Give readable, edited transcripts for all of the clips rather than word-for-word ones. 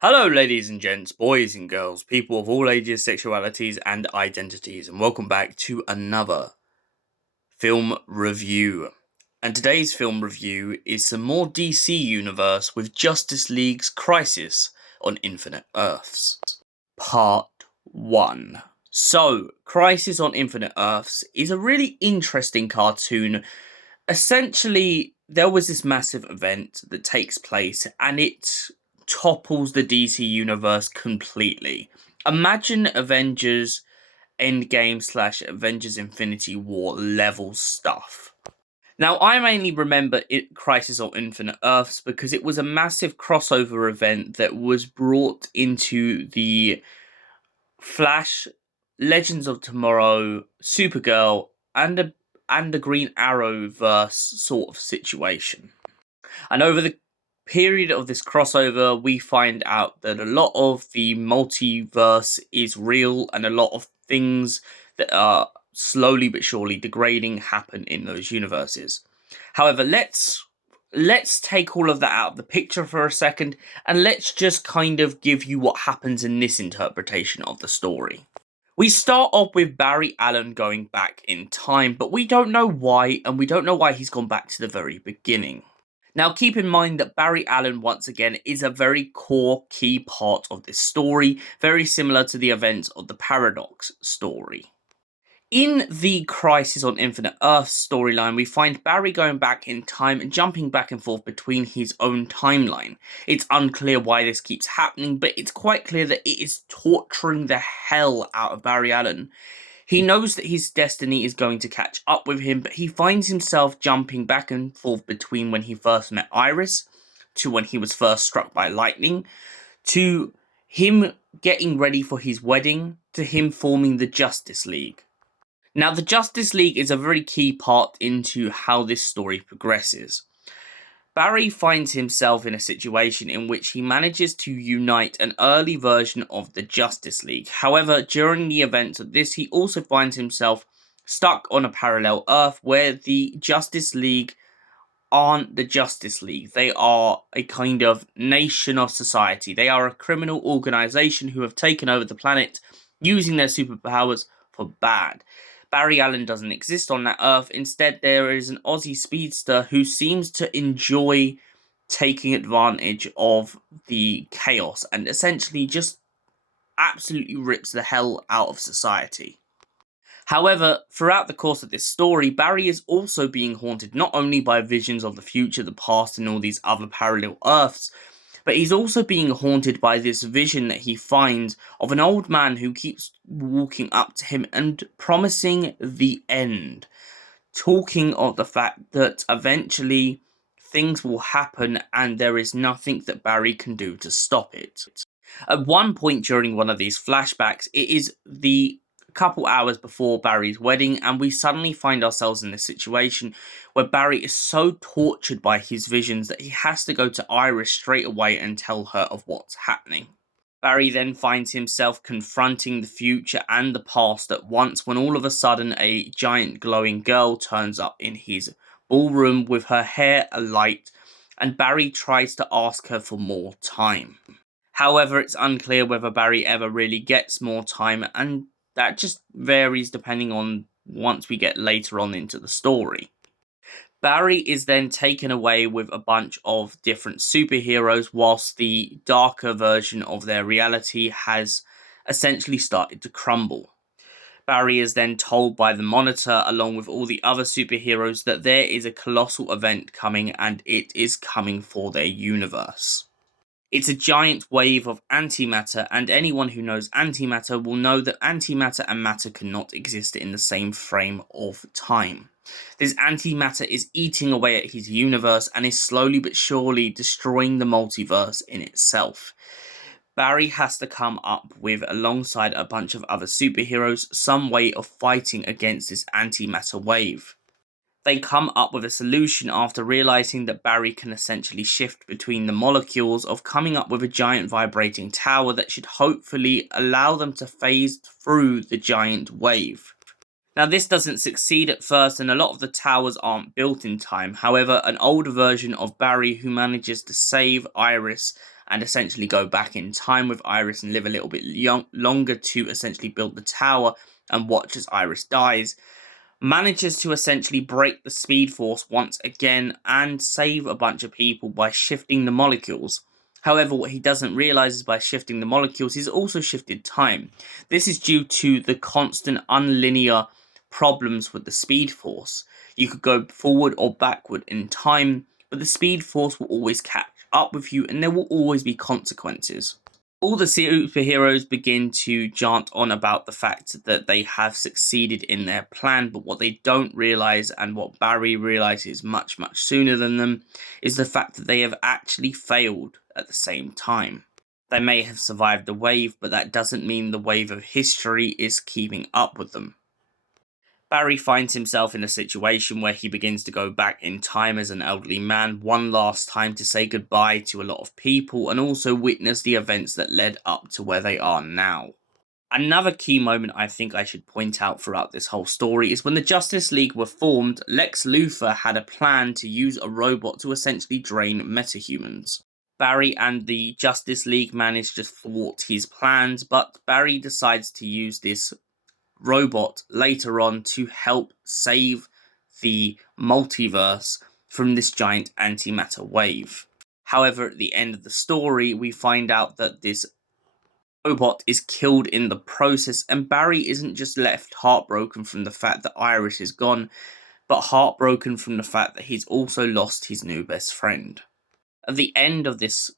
Hello, ladies and gents, boys and girls, people of all ages, sexualities, and identities, and welcome back to another film review. And today's film review is some more DC Universe with Justice League's Crisis on Infinite Earths. Part 1. So, Crisis on Infinite Earths is a really interesting cartoon. Essentially, there was this massive event that takes place, and it topples the DC universe completely. Imagine Avengers Endgame / Avengers Infinity War level stuff. Now, I mainly remember Crisis on Infinite Earths because it was a massive crossover event that was brought into the Flash, Legends of Tomorrow, Supergirl, and the Green Arrow verse sort of situation. And over the period of this crossover, we find out that a lot of the multiverse is real, and a lot of things that are slowly but surely degrading happen in those universes. However, let's take all of that out of the picture for a second, and let's just kind of give you what happens in this interpretation of the story. We start off with Barry Allen going back in time, but we don't know why, and we don't know why he's gone back to the very beginning. Now, keep in mind that Barry Allen, once again, is a very core, key part of this story, very similar to the events of the Paradox story. In the Crisis on Infinite Earths storyline, we find Barry going back in time and jumping back and forth between his own timeline. It's unclear why this keeps happening, but it's quite clear that it is torturing the hell out of Barry Allen. He knows that his destiny is going to catch up with him, but he finds himself jumping back and forth between when he first met Iris, to when he was first struck by lightning, to him getting ready for his wedding, to him forming the Justice League. Now, the Justice League is a very key part into how this story progresses. Barry finds himself in a situation in which he manages to unite an early version of the Justice League. However, during the events of this, he also finds himself stuck on a parallel Earth where the Justice League aren't the Justice League. They are a kind of nation of society. They are a criminal organization who have taken over the planet using their superpowers for bad. Barry Allen doesn't exist on that Earth. Instead, there is an Aussie speedster who seems to enjoy taking advantage of the chaos and essentially just absolutely rips the hell out of society. However, throughout the course of this story, Barry is also being haunted not only by visions of the future, the past, and all these other parallel Earths, but he's also being haunted by this vision that he finds of an old man who keeps walking up to him and promising the end, talking of the fact that eventually things will happen and there is nothing that Barry can do to stop it. At one point during one of these flashbacks, it is the couple hours before Barry's wedding, and we suddenly find ourselves in this situation where Barry is so tortured by his visions that he has to go to Iris straight away and tell her of what's happening. Barry then finds himself confronting the future and the past at once when all of a sudden a giant glowing girl turns up in his ballroom with her hair alight, and Barry tries to ask her for more time. However, it's unclear whether Barry ever really gets more time, and that just varies depending on once we get later on into the story. Barry is then taken away with a bunch of different superheroes whilst the darker version of their reality has essentially started to crumble. Barry is then told by the Monitor, along with all the other superheroes, that there is a colossal event coming and it is coming for their universe. It's a giant wave of antimatter, and anyone who knows antimatter will know that antimatter and matter cannot exist in the same frame of time. This antimatter is eating away at his universe and is slowly but surely destroying the multiverse in itself. Barry has to come up with, alongside a bunch of other superheroes, some way of fighting against this antimatter wave. They come up with a solution after realizing that Barry can essentially shift between the molecules, of coming up with a giant vibrating tower that should hopefully allow them to phase through the giant wave. Now, this doesn't succeed at first, and a lot of the towers aren't built in time. However, an older version of Barry, who manages to save Iris and essentially go back in time with Iris and live a little bit longer to essentially build the tower and watch as Iris dies, manages to essentially break the Speed Force once again and save a bunch of people by shifting the molecules. However, what he doesn't realize is by shifting the molecules, he's also shifted time. This is due to the constant unlinear problems with the Speed Force. You could go forward or backward in time, but the Speed Force will always catch up with you and there will always be consequences. All the superheroes begin to jaunt on about the fact that they have succeeded in their plan, but what they don't realize, and what Barry realizes much sooner than them, is the fact that they have actually failed at the same time. They may have survived the wave, but that doesn't mean the wave of history is keeping up with them. Barry finds himself in a situation where he begins to go back in time as an elderly man one last time to say goodbye to a lot of people and also witness the events that led up to where they are now. Another key moment I think I should point out throughout this whole story is when the Justice League were formed, Lex Luthor had a plan to use a robot to essentially drain metahumans. Barry and the Justice League managed to thwart his plans, but Barry decides to use this robot later on to help save the multiverse from this giant antimatter wave. However, at the end of the story, we find out that this robot is killed in the process, and Barry isn't just left heartbroken from the fact that Iris is gone, but heartbroken from the fact that he's also lost his new best friend. At the end of this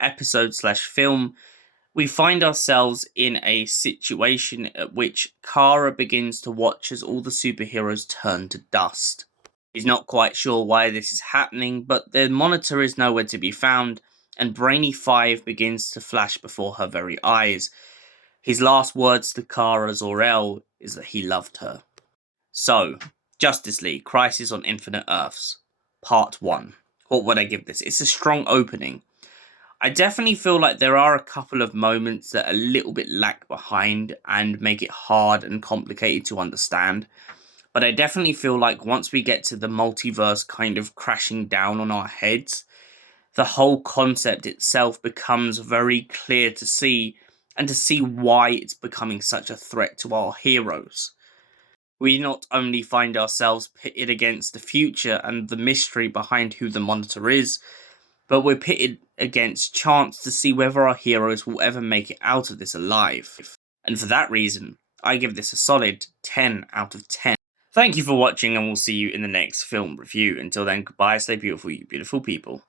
episode/film, we find ourselves in a situation at which Kara begins to watch as all the superheroes turn to dust. She's not quite sure why this is happening, but the monitor is nowhere to be found, and Brainy 5 begins to flash before her very eyes. His last words to Kara Zor-El is that he loved her. So, Justice League, Crisis on Infinite Earths, Part 1. What would I give this? It's a strong opening. I definitely feel like there are a couple of moments that are a little bit lag behind and make it hard and complicated to understand. But I definitely feel like once we get to the multiverse kind of crashing down on our heads, the whole concept itself becomes very clear to see, and to see why it's becoming such a threat to our heroes. We not only find ourselves pitted against the future and the mystery behind who the Monitor is, but we're pitted against chance to see whether our heroes will ever make it out of this alive. And for that reason, I give this a solid 10 out of 10. Thank you for watching, and we'll see you in the next film review. Until then, goodbye, stay beautiful, you beautiful people.